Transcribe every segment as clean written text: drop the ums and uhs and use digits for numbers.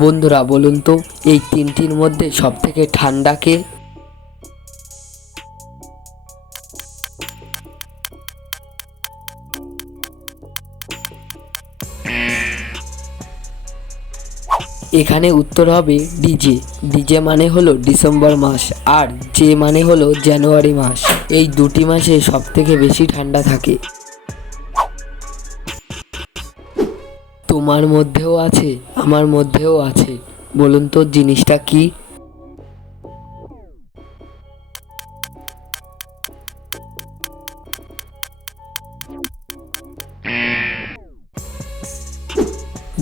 বন্ধুরা বলুন তো এই তিনটির মধ্যে সবথেকে ঠান্ডা কে? এখানে উত্তর হবে ডিজে। ডিজে মানে হলো ডিসেম্বর মাস, আর জে মানে হলো জানুয়ারি মাস। এই দুটি মাসে সবথেকে বেশি ঠান্ডা থাকে। তোমার মধ্যেও আছে, আমার মধ্যেও আছে, বলুন তো জিনিসটা কি?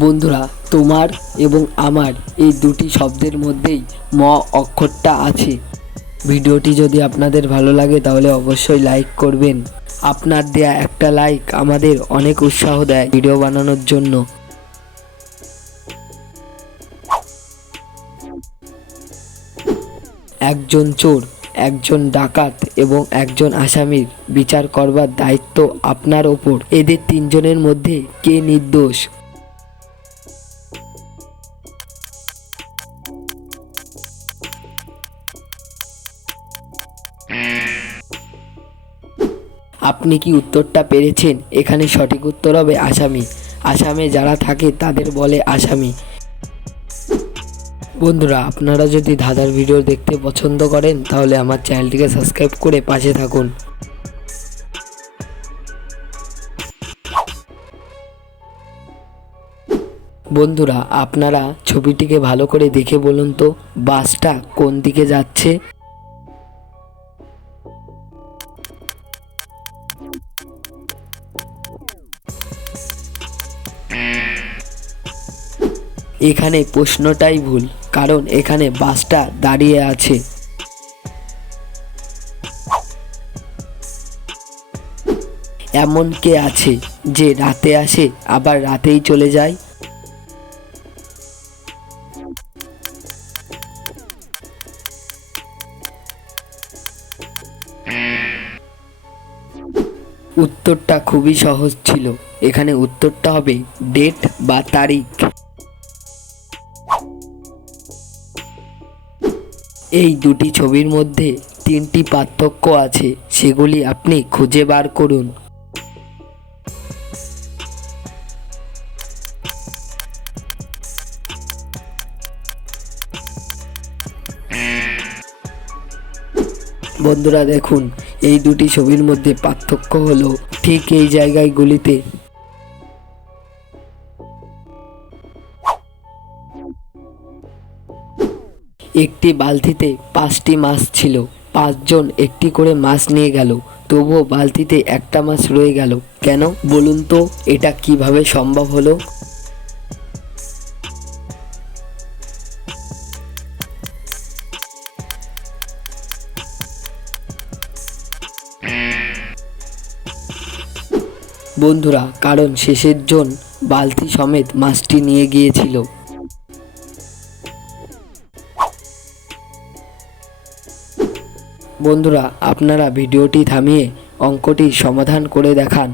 বন্ধুরা, তোমার এবং আমার এই দুটি শব্দের মধ্যেই ম অক্ষরটা আছে। ভিডিওটি যদি আপনাদের ভালো লাগে তাহলে অবশ্যই লাইক করবেন। আপনার দেয়া একটা লাইক আমাদের অনেক উৎসাহ দেয় ভিডিও বানানোর জন্য। একজন চোর, একজন ডাকাত এবং একজন আসামির বিচার করবার দায়িত্ব আপনার ওপর। এদের তিনজনের মধ্যে কে নির্দোষ? আপনি কি উত্তরটা পেরেছেন? এখানে সঠিক উত্তর হবে আসামি। আসামে যারা থাকে তাদের বলে আসামি। বন্ধুরা, আপনারা যদি ধাঁধার ভিডিও দেখতে পছন্দ করেন তাহলে আমার চ্যানেলটিকে সাবস্ক্রাইব করে পাশে থাকুন। বন্ধুরা, আপনারা ছবিটিকে ভালো করে দেখে বলুন তো বাসটা কোন দিকে যাচ্ছে? এখানে প্রশ্নটাই ভুল, কারণ এখানে বাসটা দাঁড়িয়ে আছে। এমন কে আছে যে রাতে আসে আবার রাতেই চলে যায়? উত্তরটা খুবই সহজ ছিল। এখানে উত্তরটা হবে ডেট বা তারিখ। এই দুটি ছবির মধ্যে তিনটি পার্থক্য আছে, সেগুলি আপনি খুঁজে বার করুন। বন্ধুরা দেখুন, এই দুটি ছবির মধ্যে পার্থক্য হলো ঠিক এই জায়গাগুলিতে। একটি বালতিতে 5টি মাছ ছিল। 5জন একটি করে মাছ নিয়ে গেল, তবুও বালতিতে একটা মাছ রয়ে গেল কেন? বলুন তো এটা কিভাবে সম্ভব হলো? বন্ধুরা, কারণ শেষের জন বালতি সমেত মাছটি নিয়ে গিয়েছিল। বন্ধুরা, আপনারা ভিডিওটি থামিয়ে অঙ্কটি সমাধান করে দেখান।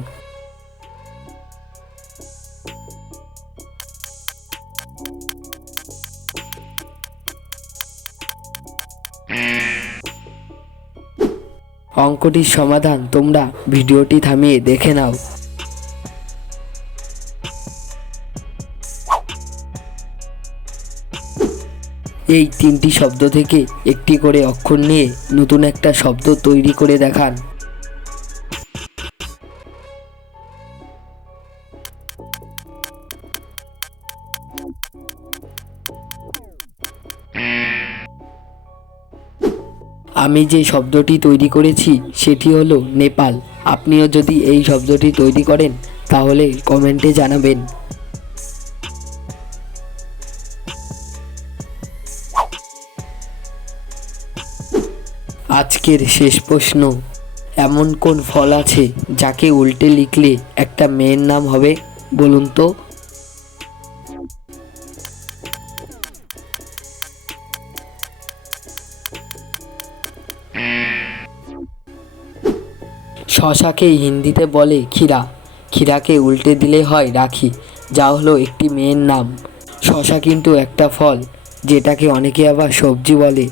অঙ্কটির সমাধান তোমরা ভিডিওটি থামিয়ে দেখে নাও। এই তিনটি শব্দ থেকে একটি করে অক্ষর নিয়ে নতুন একটা শব্দ তৈরি করে দেখান। আমি যে শব্দটি তৈরি করেছি সেটি হলো নেপাল। আপনিও যদি এই শব্দটি তৈরি করেন তাহলে কমেন্টে জানাবেন। আজকের শেষ প্রশ্ন, এমন কোন ফল আছে যাকে উল্টে লিখলে একটা মেয়ের নাম হবে? বলুন তো। শশাকে হিন্দিতে বলে ক্ষীরা। ক্ষীরাকে উল্টে দিলে হয় রাখি, যা হলো একটি মেয়ের নাম। শশা কিন্তু একটা ফল, যেটাকে অনেকে আবার সবজি বলে।